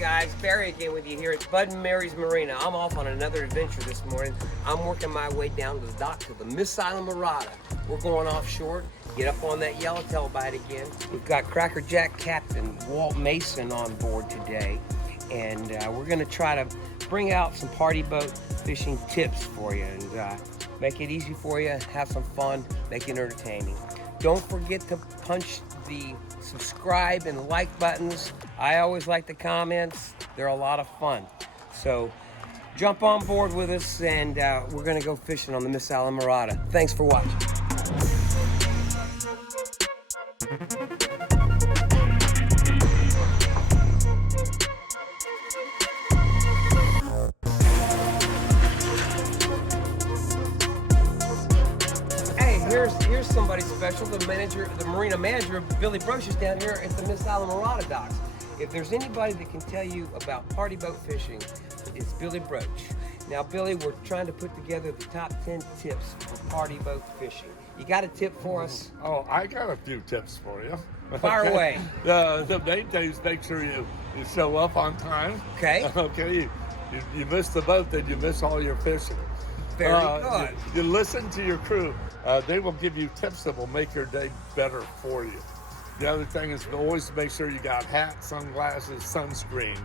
guys, Barry again with you here at Bud and Mary's Marina. I'm off on another adventure this morning. I'm working my way down to the docks of the Miss Islamorada. We're going offshore, get up on that yellowtail bite again. We've got Cracker Jack Captain Walt Mason on board today, and we're gonna try to bring out some party boat fishing tips for you and make it easy for you, have some fun, make it entertaining. Don't forget to punch the subscribe and like buttons. I always like the comments. They're a lot of fun. So jump on board with us, and we're gonna go fishing on the Miss Islamorada. Thanks for watching. Here's somebody special, the marina manager, Billy Broch, is down here at the Miss Islamorada docks. If there's anybody that can tell you about party boat fishing, it's Billy Broch. Now, Billy, we're trying to put together the top 10 tips for party boat fishing. You got a tip for us? Oh, I got a few tips for you. Fire away. The main thing is make sure you show up on time. Okay. Okay. You miss the boat, then you miss all your fishing. Very good. You listen to your crew. They will give you tips that will make your day better for you. The other thing is to always make sure you got hats, sunglasses, sunscreen,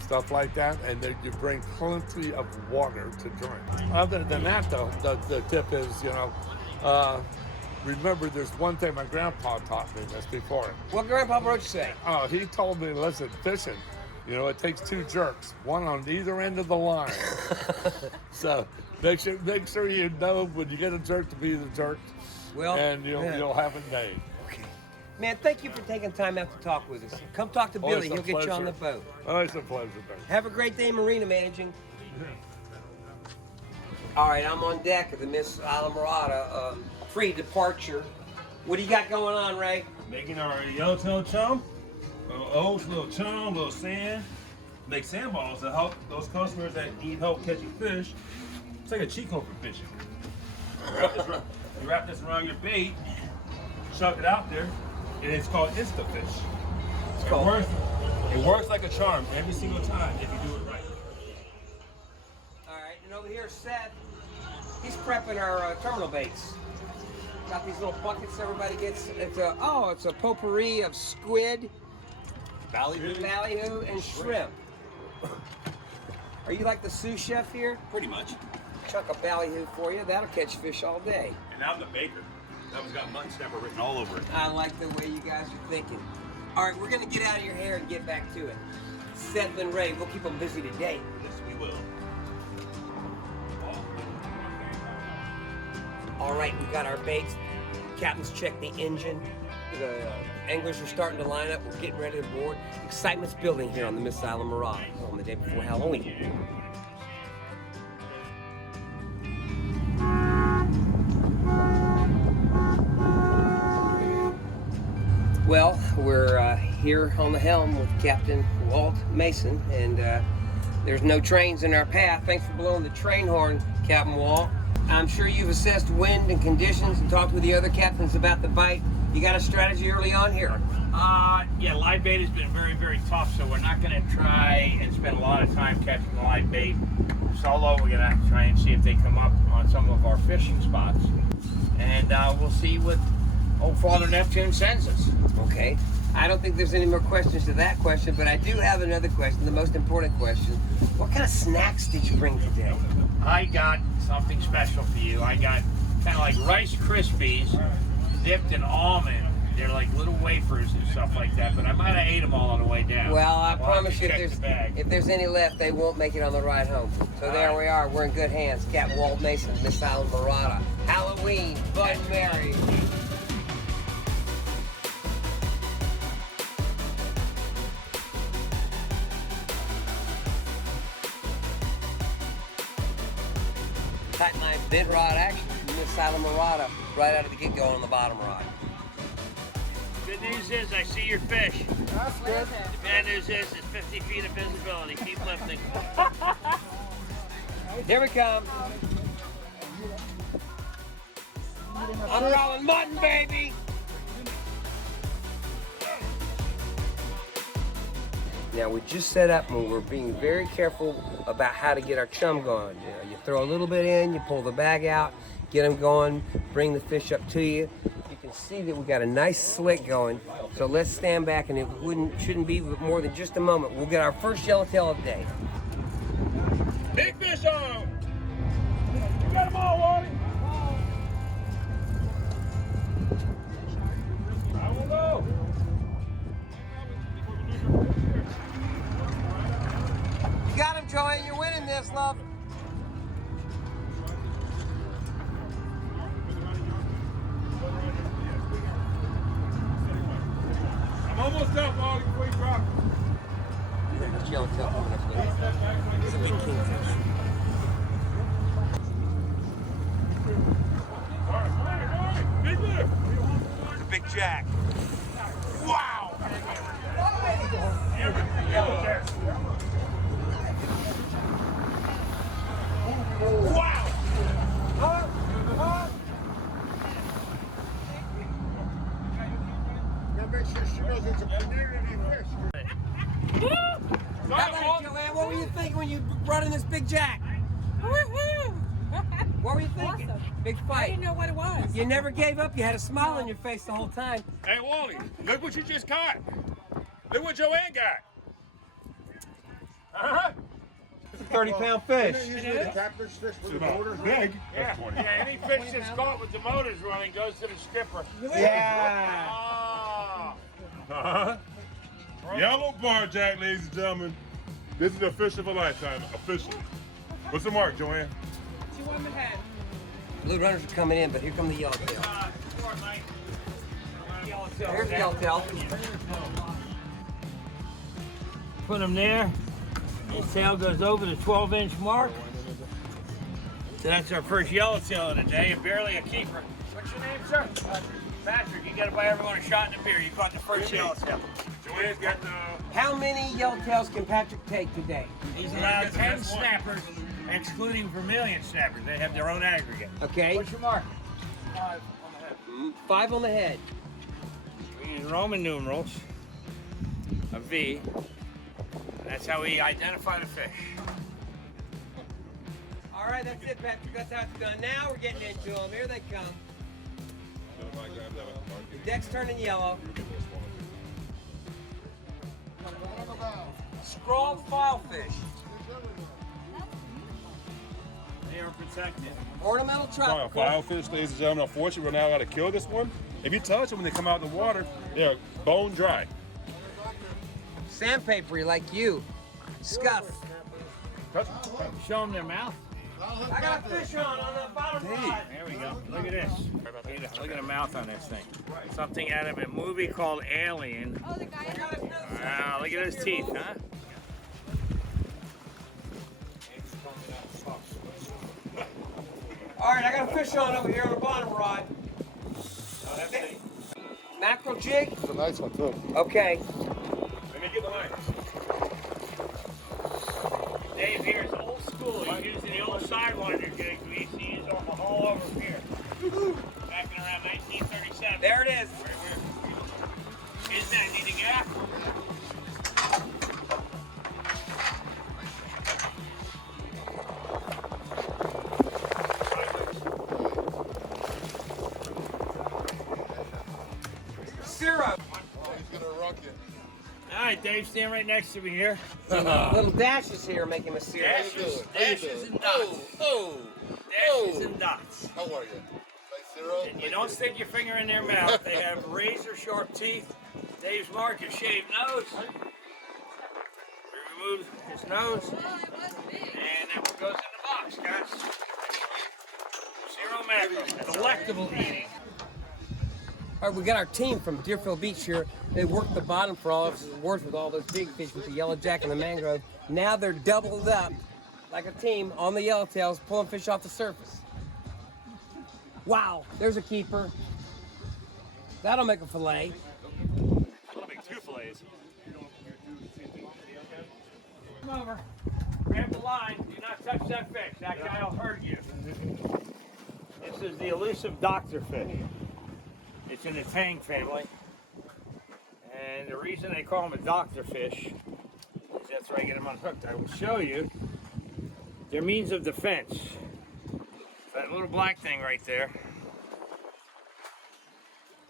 stuff like that, and then you bring plenty of water to drink. Other than that, though, the tip is, remember there's one thing my grandpa taught me this before. What Grandpa Broch say? Oh, he told me, listen, fishing, it takes two jerks, one on either end of the line. So make sure you know when you get a jerk to be the jerk, and you'll have a day. Okay. Man, thank you for taking time out to talk with us. Come talk to Billy. He'll get you on the boat. Oh, it's a pleasure, Ben. Have a great day marina managing. All right, I'm on deck of the Miss Islamorada, pre-departure. What do you got going on, Ray? Making our yellowtail chum. Little chum, little sand. Make sandballs to help those customers that need help catching fish. It's like a cheat code for fishing. You wrap this around your bait, chuck it out there, and it's called Insta-Fish. It works like a charm every single time if you do it right. All right, and over here, Seth, he's prepping our terminal baits. Got these little buckets everybody gets. It's a potpourri of squid, ballyhoo, and shrimp. Are you like the sous chef here? Pretty much. Chuck a ballyhoo for you. That'll catch fish all day. And I'm the baker. That one's got mutton snapper written all over it. I like the way you guys are thinking. All right, we're going to get out of your hair and get back to it. Seth and Ray, we'll keep them busy today. Yes, we will. All right, we got our baits. Captain's checked the engine. The anglers are starting to line up. We're getting ready to board. Excitement's building here on the Miss Islamorada on the day before Halloween. Well, we're here on the helm with Captain Walt Mason, and there's no trains in our path. Thanks for blowing the train horn, Captain Walt. I'm sure you've assessed wind and conditions and talked with the other captains about the bite. You got a strategy early on here? Yeah, live bait has been very, very tough, so we're not going to try and spend a lot of time catching live bait solo. We're going to try and see if they come up on some of our fishing spots. And we'll see what old Father Neptune sends us. Okay. I don't think there's any more questions to that question, but I do have another question, the most important question. What kind of snacks did you bring today? I got something special for you. I got kind of like Rice Krispies dipped in almond. They're like little wafers and stuff like that, but I might have ate them all on the way down. Well, I promise you if there's any left, they won't make it on the ride home. So there we are. We're in good hands. Captain Walt Mason, Miss Islamorada. Halloween, Bud and Mary. Tight line bent rod action from Miss Islamorada right out of the get-go on the bottom rod. Good news is I see your fish. That's good. The bad news is it's 50 feet of visibility. Keep lifting. Here we come. I'm rolling mutton, baby. Now we just set up and we're being very careful about how to get our chum going. You know, you throw a little bit in, you pull the bag out, get them going, bring the fish up to you. You can see that we got a nice slick going. So let's stand back, and it shouldn't be more than just a moment. We'll get our first yellowtail of the day. Big fish on! You got them all, Wally! I will go! You got him, Joanne. You're winning this, love. I'm almost up, Wally, before you drop it. There's yellowtail coming up with it's a big kingfish. Big lift! It's a big jack. Wow! Wow! Now make sure she knows it's a community fish. How about it, Joanne? What were you thinking when you brought in this big jack? Woohoo! What were you thinking? Awesome. Big I fight. didn't know what it was. You never gave up. You had a smile on your face the whole time. Hey, Wally, look what you just caught. Look what Joanne got. Uh-huh. It's a 30-pound fish. Usually the captain's fish with the motor. Big. Yeah, any fish that's caught with the motors running goes to the skipper. Yeah. Ah. Uh-huh. Yellow bar jack, ladies and gentlemen. This is the fish of a lifetime, officially. What's the mark, Joanne? 2 on the head. Blue runners are coming in, but here come the yellowtail. Here's the yellowtail. Put him there. His tail goes over the 12-inch mark. So that's our first yellowtail of the day, and barely a keeper. What's your name, sir? Patrick. You got to buy everyone a shot in the beer. You caught the first yellowtail. Joanne's got the... How many yellowtails can Patrick take today? He's allowed 10 snappers, excluding vermilion snappers. They have their own aggregate. Okay. What's your mark? 5 on the head. We use Roman numerals, a V. That's how we identify the fish. All right, that's it, Patrick. That's how it's done. Now we're getting into them. Here they come. The deck's turning yellow. Scrawled filefish. They are protected. Ornamental tropical. File fish, ladies and gentlemen. Unfortunately, we're now got to kill this one. If you touch them when they come out of the water, they're bone dry. Sandpapery like you. Scuff. Touch them. Show them their mouth. I got a fish on the bottom rod. There we go. Look at this. Look at the mouth on this thing. Something out of a movie called Alien. Oh, the guy. Wow, look at his teeth, huh? All right, I got a fish on over here on the bottom rod. Mackerel jig? It's a nice one too. Okay. Let me get the line. Dave here is old school. He's using the old Sidewinder jig we used to use on the hull over here. Back in around 1937. There it is. Isn't that need a gap? Syrup. He's gonna rock it. All right, Dave, stand right next to me here. Little dashes here making a syrup. Dashes and dots. Dashes and dots. How are you? Nice zero. And you don't stick your finger in their mouth. They have razor sharp teeth. Dave's mark is shaved nose. We removed his nose. And then what goes in the box, guys? Zero mackerel. Delectable eating. All right, we got our team from Deerfield Beach here. They worked the bottom for all of it's worth with all those big fish with the yellow jack and the mangrove. Now they're doubled up like a team on the yellowtails, pulling fish off the surface. Wow, there's a keeper. That'll make a fillet. I'll make 2 fillets. Come over. Grab the line. Do not touch that fish. That guy will hurt you. This is the elusive doctor fish. It's in the tang family. And the reason they call him a doctor fish after I get them unhooked, I will show you their means of defense. That little black thing right there,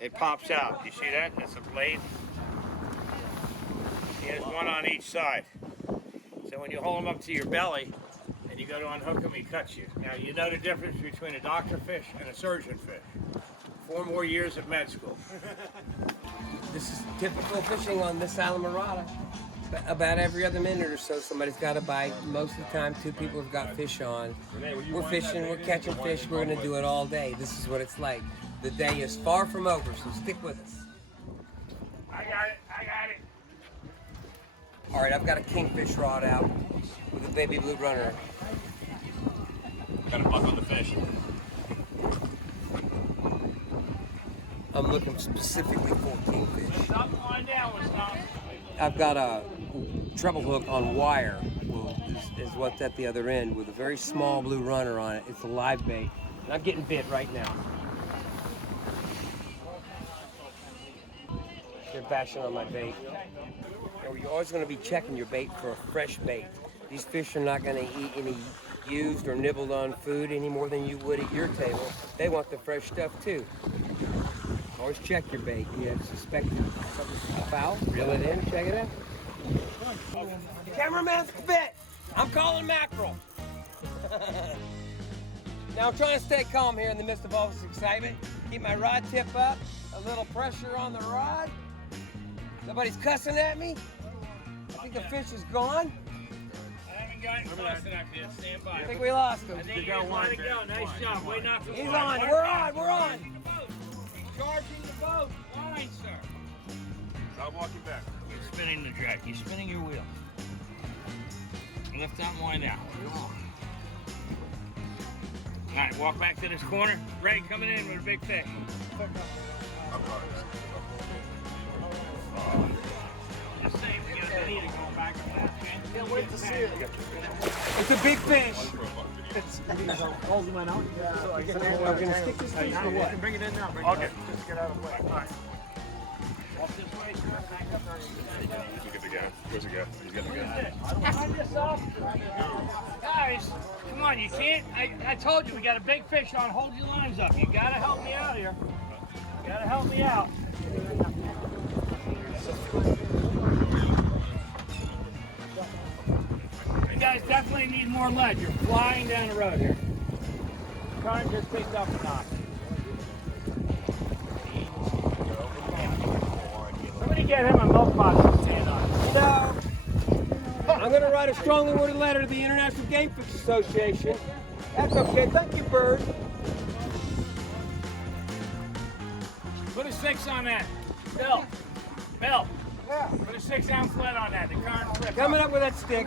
it pops out. You see that? That's a blade. There's one on each side. So when you hold them up to your belly and you go to unhook them, he cuts you. Now you know the difference between a doctor fish and a surgeon fish. 4 more years of med school. This is typical fishing on Miss Islamorada. About every other minute or so, somebody's got a bite. Most of the time, 2 people have got fish on. We're fishing, we're catching fish, we're gonna do it all day. This is what it's like. The day is far from over, so stick with us. I got it. All right, I've got a kingfish rod out with a baby blue runner. Got a buck on the fish. I'm looking specifically for kingfish. Stop going down, Wisconsin. I've got a treble hook on wire, is what's at the other end, with a very small blue runner on it. It's a live bait, and I'm getting bit right now. They're bashing on my bait. You're always going to be checking your bait for a fresh bait. These fish are not going to eat any used or nibbled on food any more than you would at your table. They want the fresh stuff too. Always check your bait. You suspect something's foul, reel it in, check it out. Cameraman's bit! I'm calling mackerel. Now I'm trying to stay calm here in the midst of all this excitement. Keep my rod tip up, a little pressure on the rod. Nobody's cussing at me. I think the fish is gone. I haven't got it close enough yet. Stand by. I think we lost him. I think you let it go. Nice job. Way not to He's on. We're on. We're on. Charging the boat. Line, sir. I'll walk you back. You're spinning the drag. You're spinning your wheel. Lift that line out. All right, walk back to this corner. Ray coming in with a big fish. Just saying, we got the leader going back on that. Can't wait to see it. It's a big fish. Hold him out. We're gonna stick this fish or what? Bring it in now. Okay. Just get out of the way. All right. Walk this way, sir. Back up there. Look at the guy. Where's the guy? He's getting the guy. Line this up. Guys, come on, you can't. I told you we got a big fish on. Hold your lines up. You gotta help me out here. You gotta help me out. You guys definitely need more lead. You're flying down the road here. The current just picked up a notch. Somebody get him a milk box to stand on. No. I'm going to write a strongly worded letter to the International Game Fish Association. That's okay. Thank you, Bird. Put a 6 on that. Bill. Bill. Yeah. Put a 6-ounce lead on that. The current flip. Coming up with that stick.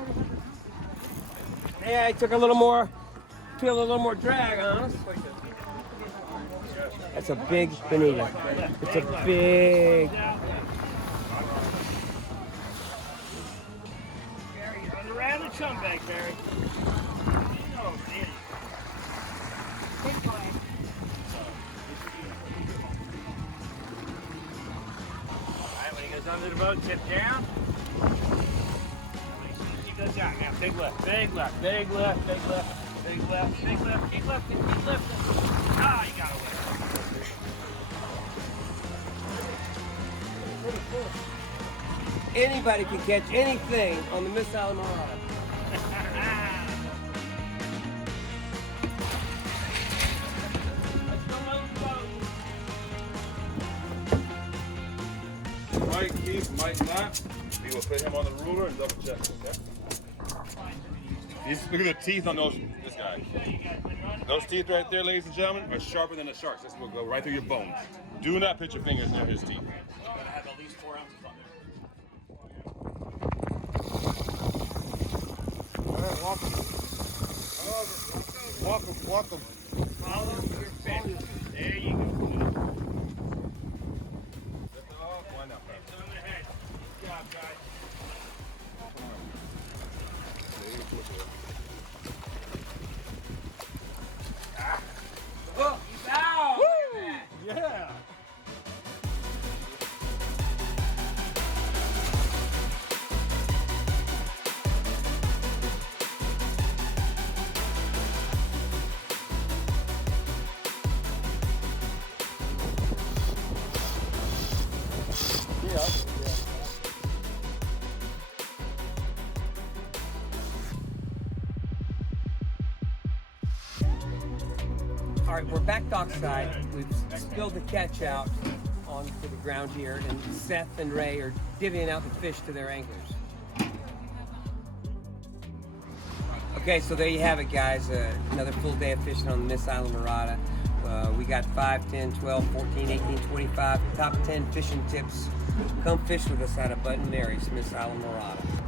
Yeah, I took a little more, feel a little more drag on us. That's a big bonita. It's a big. Barry, around the chum bag, Barry. Oh, man. Alright, when he goes under the boat, tip down. He goes down. Now, big lift, big left, big left, big left, big left, big left, keep lifting, keep lifting. Ah, you got away. Anybody can catch anything on the Miss Islamorada. Might keep, might not. We will put him on the ruler and double check, okay? Look at the teeth on this guy. Those teeth right there, ladies and gentlemen, are sharper than a shark's. This will go right through your bones. Do not put your fingers near his teeth. Gotta have at least 4 ounces on there. All right, welcome. Follow your fish. There you go. It's on the head. Good job, guys. Oh, ow! Yeah. Yeah. All right, we're back dockside. We've spilled the catch out onto the ground here, and Seth and Ray are divvying out the fish to their anglers. Okay, so there you have it, guys. Another full day of fishing on the Miss Islamorada. We got 5, 10, 12, 14, 18, 25 top 10 fishing tips. Come fish with us out of Bud and Mary's Miss Islamorada.